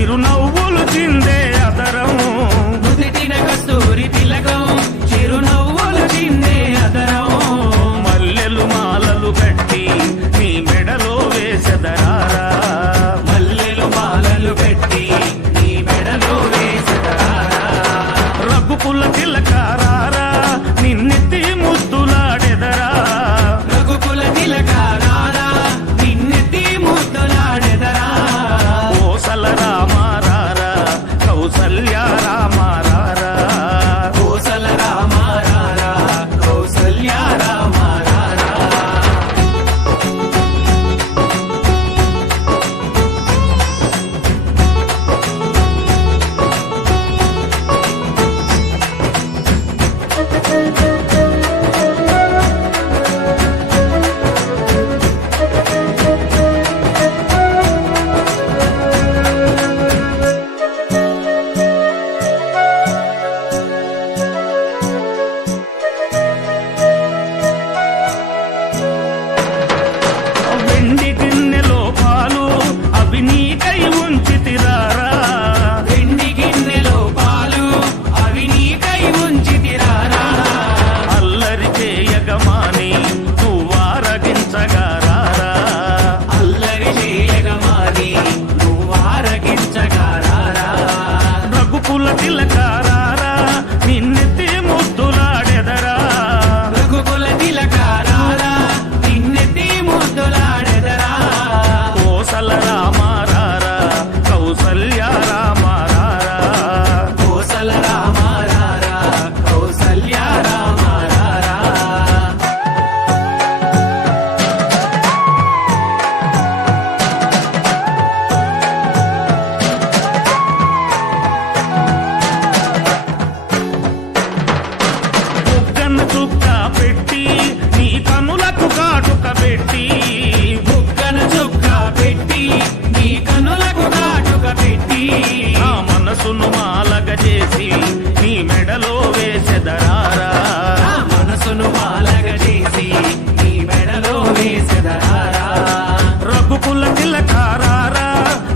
చిరునవ్వులు చిందే అదరం నుదిటిన కస్తూరి తిలకం చిరునవ్వులు చిందే అదరం మల్లెలు మాలలు కట్టి నీ మెడలో వేసెదరారా మల్లెలు మాలలు పెట్టి నీ మెడలో వేసెదరారా రఘుకుల తిలకారారా నిన్నెత్తి ముద్దులాడెదరా రఘుకుల తిలకారారా నిన్నెత్తి ముద్దులాడెదరా కోసల రామారారా కౌసల్య రామారారా కోసల రామారారా కౌసల్య రామారారా వెండి గిన్నెలో పాలు అవి నీకై ఉంచితిరారా వెండి గిన్నెలో పాలు అవి నీకై ఉంచితిరారా అల్లరి చేయగమాని నువ్వారగించగారారా అల్లరి చేయగమాని నువ్వారగించగారారా రఘుకుల తిలకారారా నిన్నెత్తి ముద్దులాడెదరా రఘుకుల తిలకారారా నిన్నెత్తి ముద్దులాడెదరా కోసల రామారారా కౌసల్య రామారారా కోసల రామారారా కౌసల్య రామారారా బుగ్గన చుక్క పెట్టి నీ కనులకు కాటుక పెట్టి బుగ్గన చుక్క పెట్టి నీ కనులకు కాటుక పెట్టి నా మనసును మాలగ చేసి నీ మెడలో వేసెదరారా నా మనసును మాలగ చేసి నీ మెడలో వేసెదరారా రఘుకుల తిలకారారా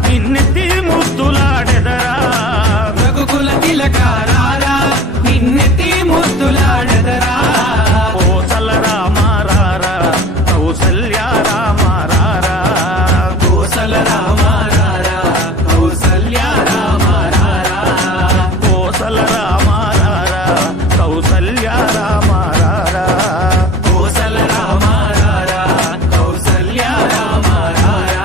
నిన్నెత్తి ముద్దులాడెదరా రఘుకుల తిలకారారా నిన్నెత్తి ముద్దులాడెదరా కోసల రామారారా కౌసల్య రామారారా కోసల రామారారా కౌసల్య రామారారా కోసల రామారారా కౌసల్య రామారారా కోసల రామారారా కౌసల్య రామారారా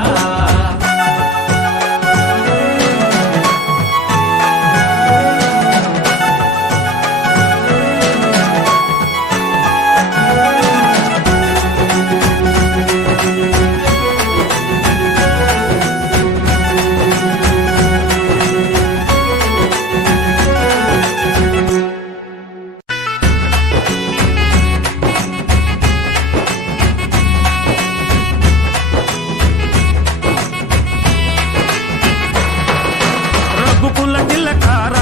రఘుకుల తిలకారారా